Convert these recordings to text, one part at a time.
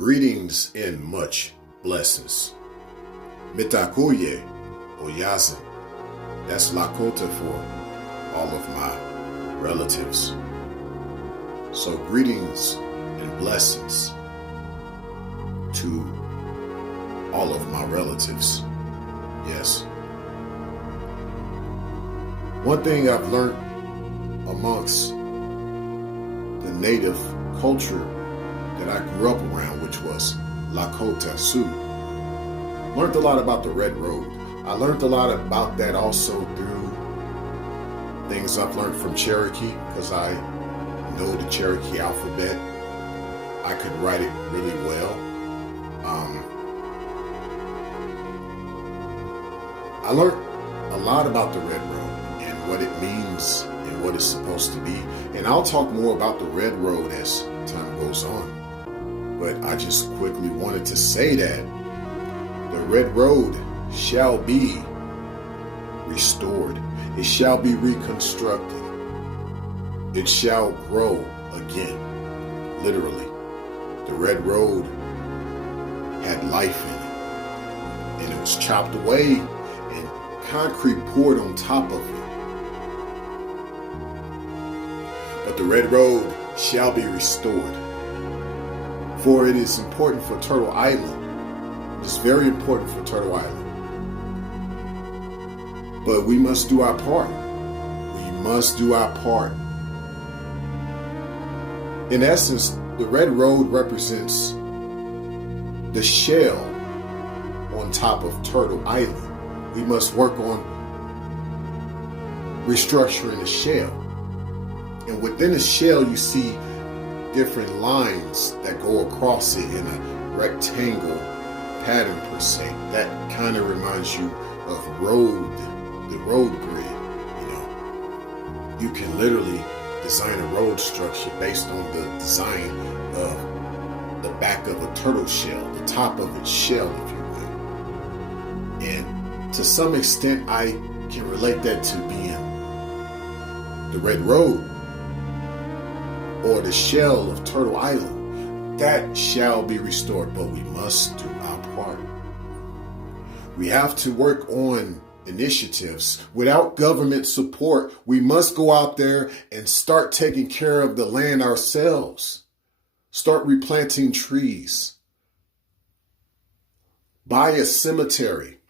Greetings and much blessings. Mitakuye Oyazin. That's Lakota for all of my relatives. So greetings and blessings to all of my relatives. Yes. One thing I've learned amongst the native culture that I grew up around, which was Lakota Sioux, learned a lot about the Red Road. I learned a lot about that also through things I've learned from Cherokee, because I know the Cherokee alphabet. I could write it really well. I learned a lot about the Red Road and what it means and what it's supposed to be. And I'll talk more about the Red Road as time goes on. But I just quickly wanted to say that the Red Road shall be restored. It shall be reconstructed. It shall grow again. Literally. The Red Road had life in it. And it was chopped away and concrete poured on top of it. But the Red Road shall be restored. For it is important for Turtle Island. It is very important for Turtle Island. But we must do our part. We must do our part. In essence, the Red Road represents the shell on top of Turtle Island. We must work on restructuring the shell. And within the shell, you see different lines that go across it in a rectangle pattern per se. That kind of reminds you of the road grid. You can literally design a road structure based on the design of the back of a turtle shell, the top of its shell, if you will. And to some extent, I can relate that to being the Red Road, or the shell of Turtle Island. That shall be restored, but we must do our part. We have to work on initiatives. Without government support, we must go out there and start taking care of the land ourselves. Start replanting trees. Buy a cemetery.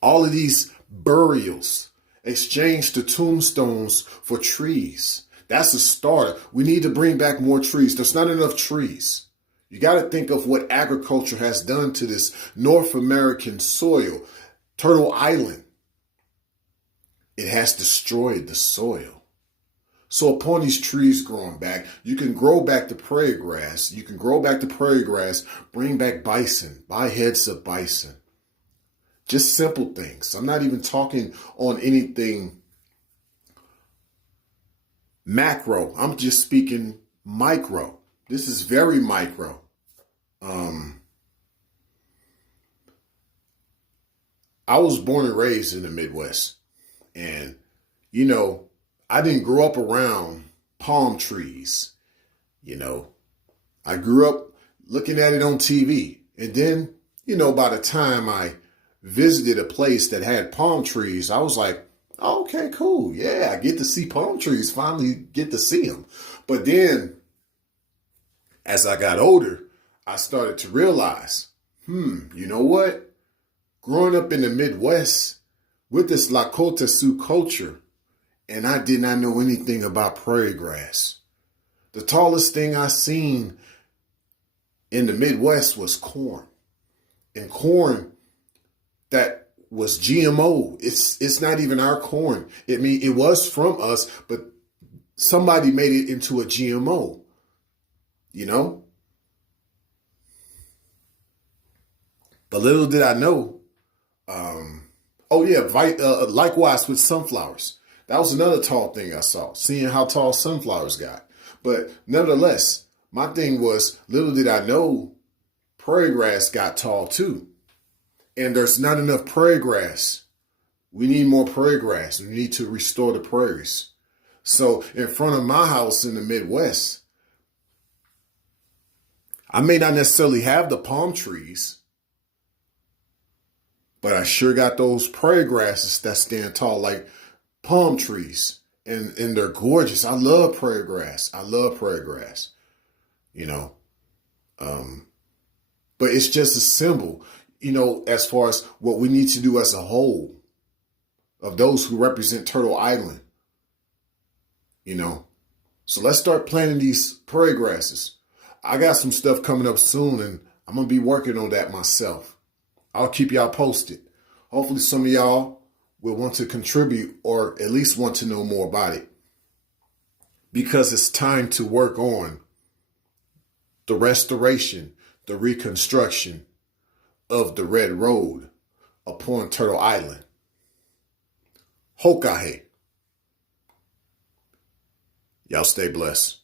All of these burials. Exchange the tombstones for trees. That's a starter. We need to bring back more trees. There's not enough trees. You got to think of what agriculture has done to this North American soil. Turtle Island. It has destroyed the soil. So upon these trees growing back, you can grow back the prairie grass. You can grow back the prairie grass, bring back bison, buy heads of bison. Just simple things. I'm not even talking on anything macro. I'm just speaking micro. This is very micro. I was born and raised in the Midwest. And, I didn't grow up around palm trees. I grew up looking at it on TV. And then, by the time I visited a place that had palm trees, I was like, okay, cool. Yeah, I get to see palm trees, finally get to see them. But then as I got older, I started to realize, you know what? Growing up in the Midwest with this Lakota Sioux culture, and I did not know anything about prairie grass. The tallest thing I seen in the Midwest was corn. And corn that was GMO. It's not even our corn. It was from us, but somebody made it into a GMO. But little did I know. Likewise with sunflowers. That was another tall thing I saw, seeing how tall sunflowers got. But nonetheless, my thing was, little did I know, prairie grass got tall too. And there's not enough prairie grass. We need more prairie grass. We need to restore the prairies. So in front of my house in the Midwest, I may not necessarily have the palm trees, but I sure got those prairie grasses that stand tall like palm trees. And they're gorgeous. I love prairie grass. I love prairie grass, you know. But it's just a symbol, as far as what we need to do as a whole of those who represent Turtle Island, So let's start planting these prairie grasses. I got some stuff coming up soon, and I'm going to be working on that myself. I'll keep y'all posted. Hopefully some of y'all will want to contribute or at least want to know more about it, because it's time to work on the restoration, the reconstruction of the Red Road upon Turtle Island. Hokahe. Y'all stay blessed.